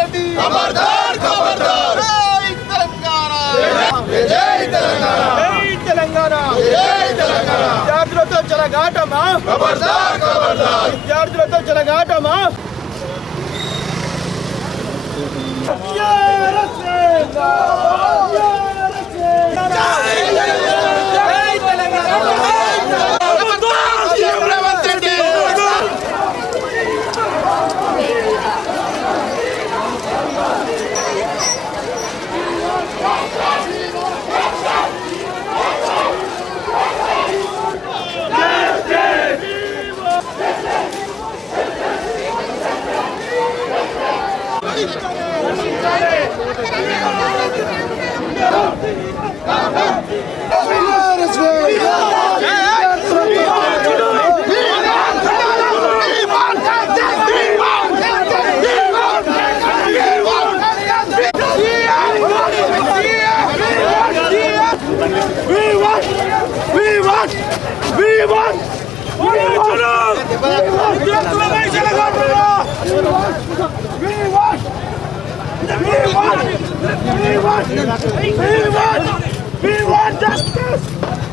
రెడ్డి ఖబర్దార్ ఖబర్దార్. జై తెలంగాణ. జై తెలంగాణ. జై తెలంగాణ. జై తెలంగాణ. విద్యార్థులతో చెలగాటమా? ఖబర్దార్ ఖబర్దార్. విద్యార్థులతో చెలగాటమా? CM We want! We want!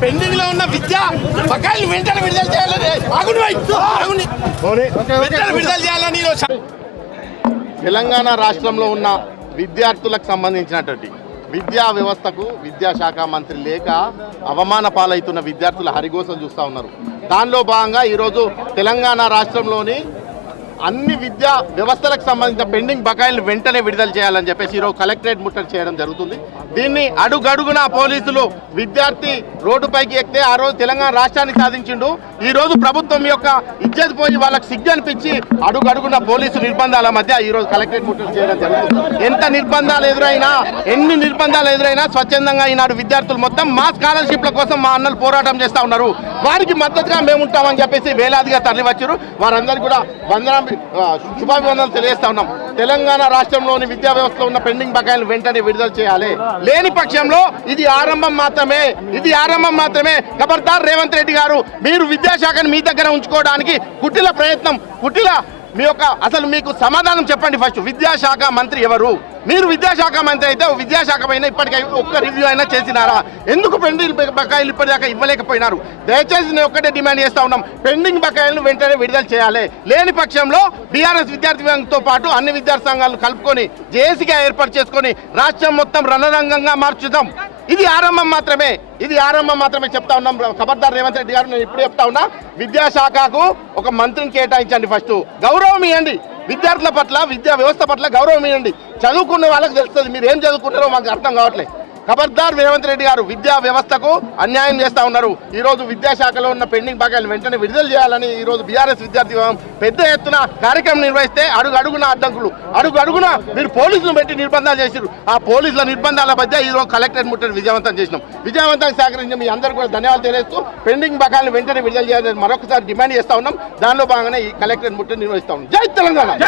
పెండింగ్లో ఉన్న విద్య బకాయిలు వెంటనే విడుదల చేయాలని ఆగుని వై, ఆగుని. వెంటనే విడుదల చేయాలని తెలంగాణ రాష్ట్రంలో ఉన్న విద్యార్థులకు సంబంధించినటువంటి విద్యా వ్యవస్థకు విద్యాశాఖ మంత్రి లేక అవమాన పాలవుతున్న విద్యార్థుల హరిగోసం చూస్తూ ఉన్నారు. దానిలో భాగంగా ఈరోజు తెలంగాణ రాష్ట్రంలోని అన్ని విద్యా వ్యవస్థలకు సంబంధించిన పెండింగ్ బకాయిలు వెంటనే విడుదల చేయాలని చెప్పేసి ఈరోజు కలెక్టరేట్ ముట్టడి చేయడం జరుగుతుంది. దీన్ని అడుగడుగున పోలీసులు విద్యార్థి రోడ్డుపైకి ఎక్కితే ఆ రోజు తెలంగాణ రాష్ట్రాన్ని సాధించిండు. ఈ రోజు ప్రభుత్వం యొక్క ఇజ్జత్ పోయి వాళ్ళకి సిగ్గు అనిపించి అడుగడుగున పోలీసు నిర్బంధాల మధ్య ఈ రోజు కలెక్టరేట్ ముట్టడి చేయడం జరుగుతుంది. ఎంత నిర్బంధాలు ఎదురైనా ఎన్ని నిర్బంధాలు ఎదురైనా స్వచ్ఛందంగా ఈనాడు విద్యార్థులు మొత్తం మా స్కాలర్షిప్ల కోసం మా అన్నలు పోరాటం చేస్తా ఉన్నారు. వారికి మద్దతుగా మేము ఉంటామని చెప్పేసి వేలాదిగా తరలి వచ్చారు వారందరికీ కూడా వందన శుభాభివందనలు తెలియజేస్తా ఉన్నాం. తెలంగాణ రాష్ట్రంలోని విద్యా వ్యవస్థలో ఉన్న పెండింగ్ బకాయిలు వెంటనే విడుదల చేయాలి. లేని పక్షంలో ఇది ఆరంభం మాత్రమే. ఇది ఆరంభం మాత్రమే. ఖబర్దార్ రేవంత్ రెడ్డి గారు మీరు విద్యాశాఖను మీ దగ్గర ఉంచుకోవడానికి కుటిల ప్రయత్నం కుటిల మీ యొక్క అసలు మీకు సమాధానం చెప్పండి ఫస్ట్ విద్యాశాఖ మంత్రి ఎవరు? మీరు విద్యాశాఖ మంత్రి అయితే విద్యాశాఖ పైన ఇప్పటికై ఒక్క రివ్యూ అయినా చేసినారా? ఎందుకు పెండింగ్ బకాయిలు ఇప్పటిదాకా ఇవ్వలేకపోయినారు? దయచేసి నేను ఒక్కటే డిమాండ్ చేస్తా ఉన్నాం. పెండింగ్ బకాయిలను వెంటనే విడుదల చేయాలి. లేని పక్షంలో బీఆర్ఎస్ విద్యార్థి సంఘంతో పాటు అన్ని విద్యార్థి సంఘాలను కలుపుకొని జేఏసీగా ఏర్పాటు చేసుకొని రాష్ట్రం మొత్తం రణరంగంగా మార్చుదాం. ఇది ఆరంభం మాత్రమే. ఇది ఆరంభం మాత్రమే చెప్తా ఉన్నాం. ఖబర్దార్ రేవంత్ రెడ్డి గారు నేను ఇప్పుడు చెప్తా ఉన్నా. విద్యాశాఖకు ఒక మంత్రిని కేటాయించండి ఫస్ట్. గౌరవం ఇవ్వండి విద్యార్థుల పట్ల విద్యా వ్యవస్థ పట్ల గౌరవం ఇవ్వండి చదువుకున్న వాళ్ళకి తెలుస్తుంది. మీరు ఏం చదువుకుంటారో మాకు అర్థం కావట్లేదు ఖబర్దార్ రేవంత్ రెడ్డి గారు విద్యా వ్యవస్థకు అన్యాయం చేస్తా ఉన్నారు. ఈ రోజు విద్యాశాఖలో ఉన్న పెండింగ్ బకాయిలు వెంటనే విడుదల చేయాలని ఈ రోజు బీఆర్ఎస్ విద్యార్థి పెద్ద ఎత్తున కార్యక్రమం నిర్వహిస్తే అడుగు అడుగున అడ్డంకులు. అడుగు అడుగున మీరు పోలీసులు పెట్టి నిర్బంధాలు చేశారు ఆ పోలీసుల నిర్బంధాల మధ్య ఈ రోజు కలెక్టరేట్ ముట్టడి విజయవంతం చేసినాం. విజయవంతం సహకరించిన మీ అందరూ కూడా ధన్యవాదాలు తెలియజేస్తూ పెండింగ్ బకాయిలు వెంటనే విడుదల చేయాలని మరొకసారి డిమాండ్ చేస్తా ఉన్నాం. దానిలో భాగంగానే ఈ కలెక్టరేట్ ముట్టడి నిర్వహిస్తా ఉన్నాం. జై తెలంగాణ!